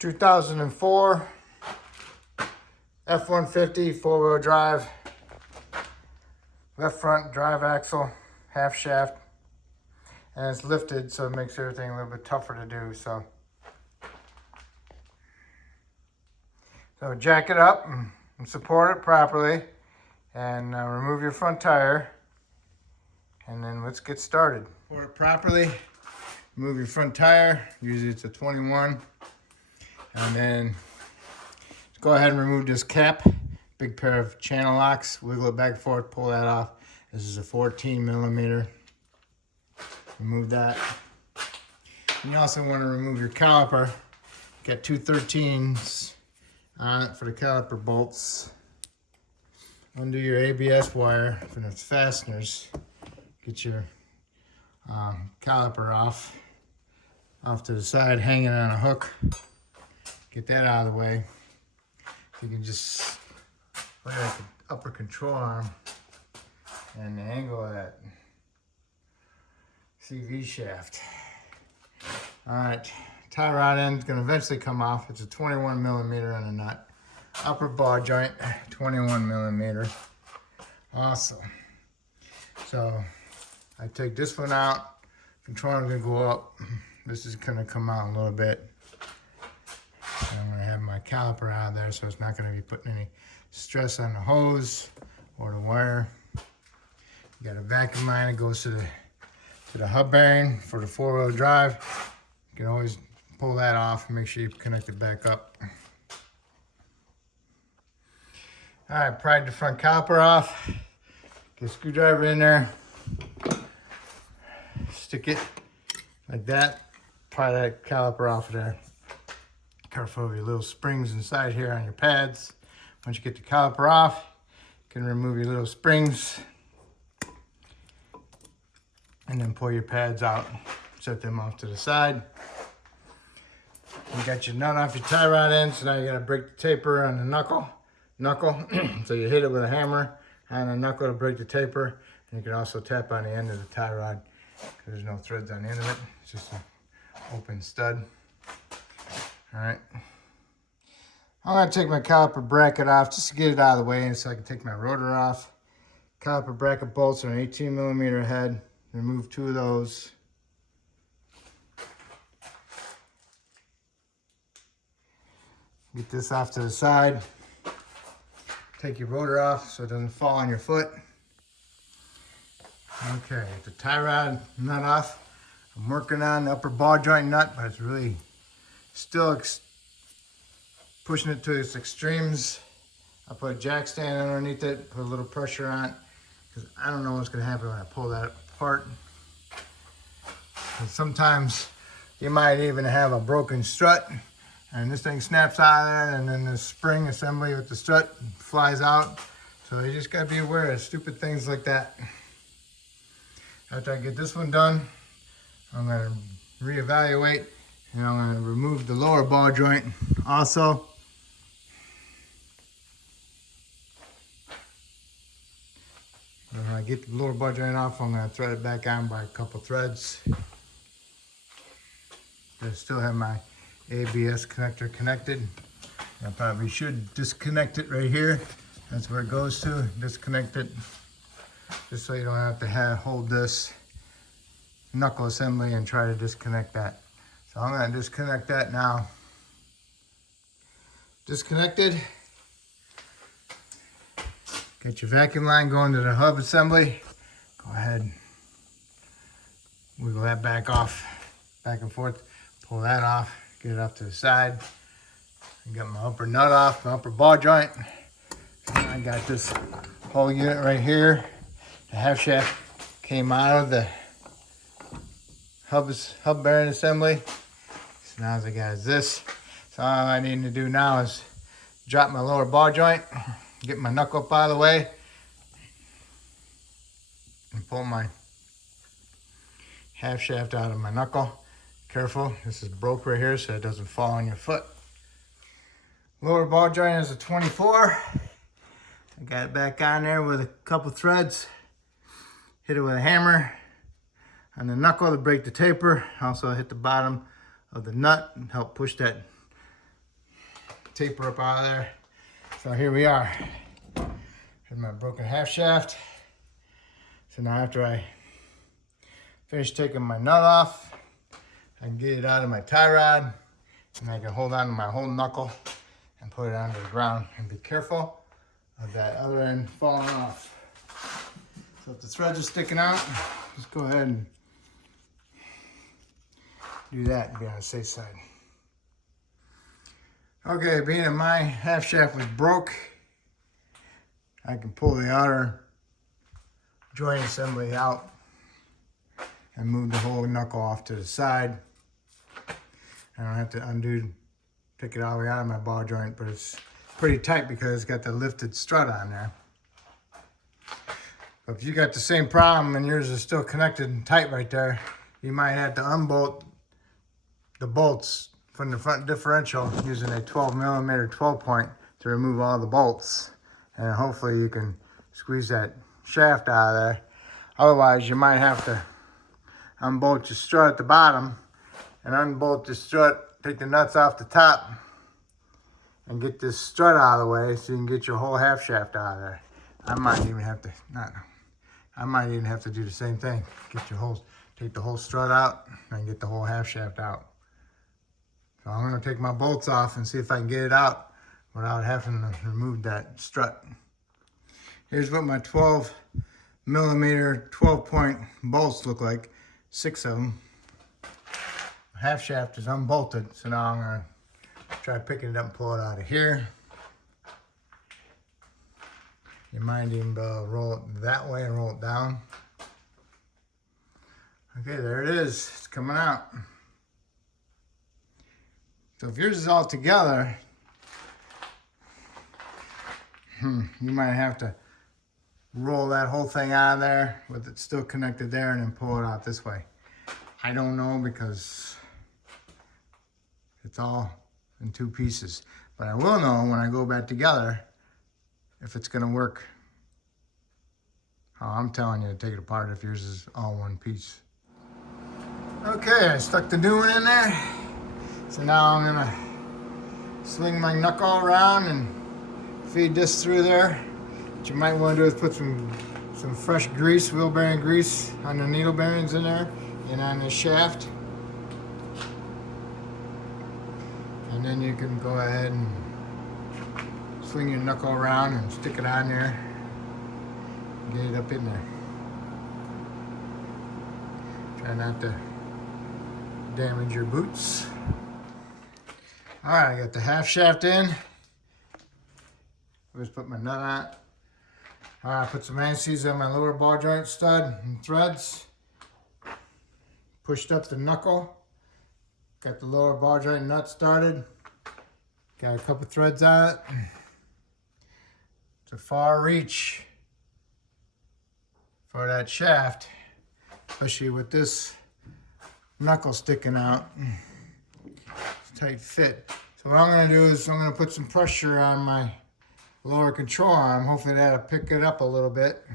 2004 F150 four-wheel drive, left front drive axle, half shaft, and it's lifted, so it makes everything a little bit tougher to do. So jack it up and support it properly, and remove your front tire, and then let's get started. Support it properly, remove your front tire, usually it's a 21, and then go ahead and remove this cap, big pair of channel locks, wiggle it back and forth, pull that off. This is a 14 millimeter. Remove that. And you also want to remove your caliper. Got two 13s on it for the caliper bolts. Undo your ABS wire from its fasteners. Get your caliper off to the side, hanging on a hook. Get that out of the way. You can just look at the upper control arm and the angle of that CV shaft. All right, tie rod end is going to eventually come off. It's a 21 millimeter on a nut. Upper ball joint, 21 millimeter. Awesome. So I take this one out. Control arm is going to go up. This is going to come out a little bit. I'm going to have my caliper out of there, so it's not going to be putting any stress on the hose or the wire. You got a vacuum line that goes to the hub bearing for the four-wheel drive. You can always pull that off and make sure you connect it back up. All right, pry the front caliper off. Get a screwdriver in there. Stick it like that. Pry that caliper off of there. Careful of your little springs inside here on your pads. Once you get the caliper off, you can remove your little springs and then pull your pads out. Set them off to the side. You got your nut off your tie rod end, so now you gotta break the taper on the knuckle. So you hit it with a hammer on the knuckle to break the taper. And you can also tap on the end of the tie rod because there's no threads on the end of it. It's just an open stud. All right, I'm gonna take my caliper bracket off just to get it out of the way and so I can take my rotor off. Caliper bracket bolts are an 18 millimeter head. Remove two of those. Get this off to the side. Take your rotor off so it doesn't fall on your foot. Okay, the tie rod nut off. I'm working on the upper ball joint nut, but it's really still pushing it to its extremes. I put a jack stand underneath it, put a little pressure on it, because I don't know what's going to happen when I pull that apart. And sometimes you might even have a broken strut, and this thing snaps out of there, and then the spring assembly with the strut flies out. So you just got to be aware of stupid things like that. After I get this one done, I'm going to reevaluate. And I'm going to remove the lower ball joint also. And when I get the lower ball joint off, I'm going to thread it back on by a couple threads. I still have my ABS connector connected. I probably should disconnect it right here. That's where it goes to. Disconnect it just so you don't have to hold this knuckle assembly and try to disconnect that. So I'm going to disconnect that now. Disconnected. Get your vacuum line going to the hub assembly. Go ahead, wiggle that back off, back and forth. Pull that off, get it off to the side. I got my upper nut off, my upper ball joint. I got this whole unit right here. The half shaft came out of the hub bearing assembly. So now I got this. So all I need to do now is drop my lower ball joint, get my knuckle up out of the way, and pull my half shaft out of my knuckle. Careful, this is broke right here so it doesn't fall on your foot. Lower ball joint is a 24. I got it back on there with a couple threads. Hit it with a hammer on the knuckle to break the taper. Also hit the bottom of the nut and help push that taper up out of there. So here we are. Here's my broken half shaft. So now after I finish taking my nut off, I can get it out of my tie rod, and I can hold on to my whole knuckle and put it onto the ground, and be careful of that other end falling off. So if the threads are sticking out, just go ahead and do that and be on the safe side. Okay, being that my half shaft was broke, I can pull the outer joint assembly out and move the whole knuckle off to the side. I don't have to take it all the way out of my ball joint, but it's pretty tight because it's got the lifted strut on there. But if you got the same problem and yours is still connected and tight right there, you might have to unbolt the bolts from the front differential using a 12mm 12 point to remove all the bolts. And hopefully you can squeeze that shaft out of there. Otherwise you might have to unbolt your strut at the bottom and unbolt the strut, take the nuts off the top, and get this strut out of the way so you can get your whole half shaft out of there. I might even have to do the same thing. Take the whole strut out and get the whole half shaft out. So I'm gonna take my bolts off and see if I can get it out without having to remove that strut. Here's what my 12mm 12 point bolts look like, 6 of them. Half shaft is unbolted, so now I'm gonna try picking it up and pull it out of here. You might even roll it that way and roll it down. Okay, there it is. It's coming out. So if yours is all together, you might have to roll that whole thing out of there with it still connected there and then pull it out this way. I don't know because it's all in 2 pieces. But I will know when I go back together if it's gonna work. Oh, I'm telling you to take it apart if yours is all one piece. Okay, I stuck the new one in there. So now I'm gonna swing my knuckle around and feed this through there. What you might wanna do is put some fresh grease, wheel bearing grease on the needle bearings in there and on the shaft. And then you can go ahead and swing your knuckle around and stick it on there and get it up in there. Try not to damage your boots. All right, I got the half shaft in. Just put my nut on it. All right, put some anti-seize on my lower ball joint stud and threads. Pushed up the knuckle. Got the lower ball joint nut started. Got a couple threads on it. It's a far reach for that shaft, especially with this knuckle sticking out. It's a tight fit. So what I'm gonna do is I'm gonna put some pressure on my lower control arm. Hopefully that'll pick it up a little bit.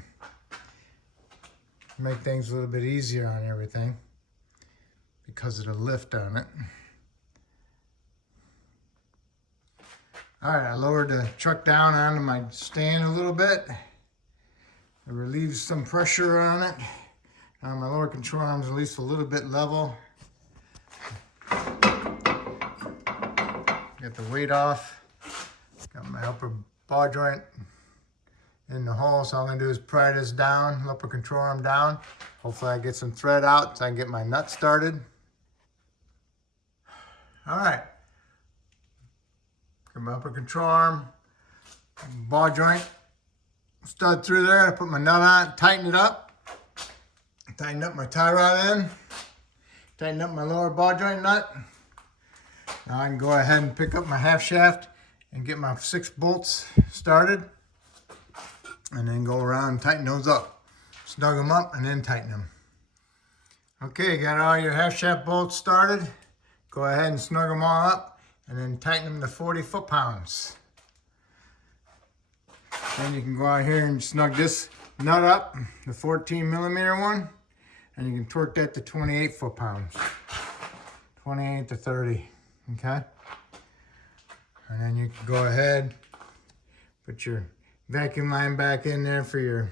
Make things a little bit easier on everything because of the lift on it. All right, I lowered the truck down onto my stand a little bit. It relieves some pressure on it. Now my lower control arm is at least a little bit level. Get the weight off. Got my upper ball joint in the hole, so all I'm gonna do is pry this down, upper control arm down. Hopefully I get some thread out so I can get my nut started. All right. Get my upper control arm, ball joint, stud through there. I put my nut on, tighten it up. Tighten up my tie rod in. Tighten up my lower ball joint nut. Now I can go ahead and pick up my half shaft and get my 6 bolts started. And then go around and tighten those up. Snug them up and then tighten them. Okay, got all your half shaft bolts started. Go ahead and snug them all up and then tighten them to 40 foot-pounds. Then you can go out here and snug this nut up, the 14mm one, and you can torque that to 28 foot-pounds. 28 to 30, okay? And then you can go ahead, put your vacuum line back in there for your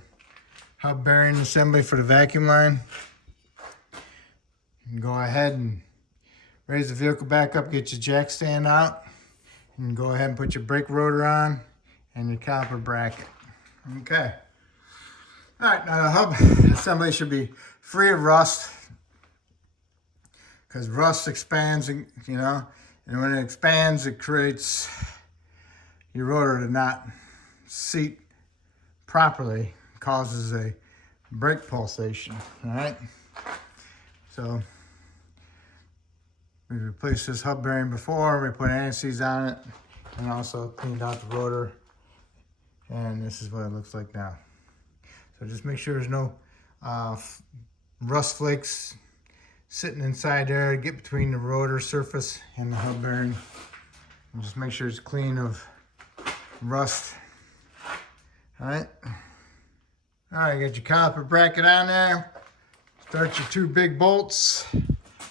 hub bearing assembly for the vacuum line. And go ahead and raise the vehicle back up, get your jack stand out, and go ahead and put your brake rotor on and your caliper bracket. Okay. All right, now the hub assembly should be free of rust, because rust expands, you know, and when it expands, it creates your rotor to not seat properly, causes a brake pulsation. All right, so we replaced this hub bearing before, we put anti-seize on it, and also cleaned out the rotor, and this is what it looks like now. So just make sure there's no rust flakes sitting inside there. Get between the rotor surface and the hub bearing. And just make sure it's clean of rust. All right. All right, get your caliper bracket on there. Start your 2 big bolts,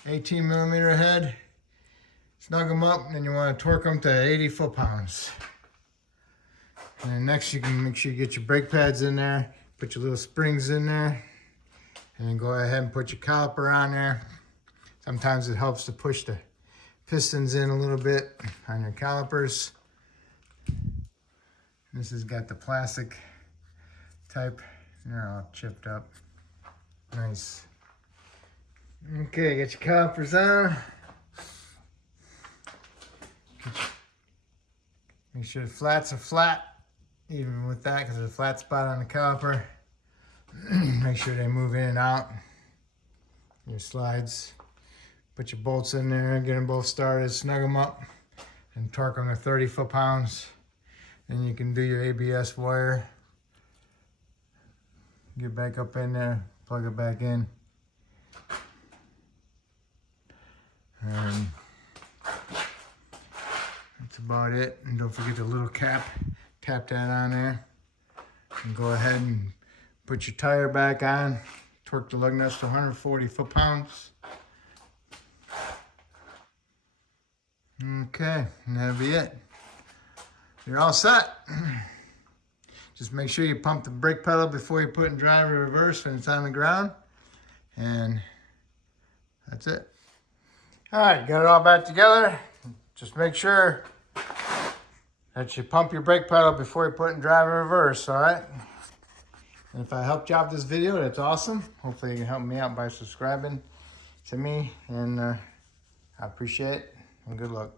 18 millimeter head. Snug them up, and then you want to torque them to 80 foot-pounds. And then next, you can make sure you get your brake pads in there. Put your little springs in there, and then go ahead and put your caliper on there. Sometimes it helps to push the pistons in a little bit on your calipers. This has got the plastic type. They're all chipped up. Nice. Okay, get your calipers on. Make sure the flats are flat. Even with that, because there's a flat spot on the caliper. Make sure they move in and out. Your slides. Put your bolts in there, get them both started, snug them up, and torque them to 30 foot-pounds. Then you can do your ABS wire. Get back up in there, plug it back in. And that's about it. And don't forget the little cap. Tap that on there, and go ahead and put your tire back on. Torque the lug nuts to 140 foot-pounds. Okay, and that'll be it. You're all set. Just make sure you pump the brake pedal before you put in drive or reverse when it's on the ground. And that's it. All right, got it all back together. Just make sure that you pump your brake pedal before you put in drive or reverse, all right? And if I helped you out with this video, that's awesome. Hopefully you can help me out by subscribing to me, and I appreciate it, and good luck.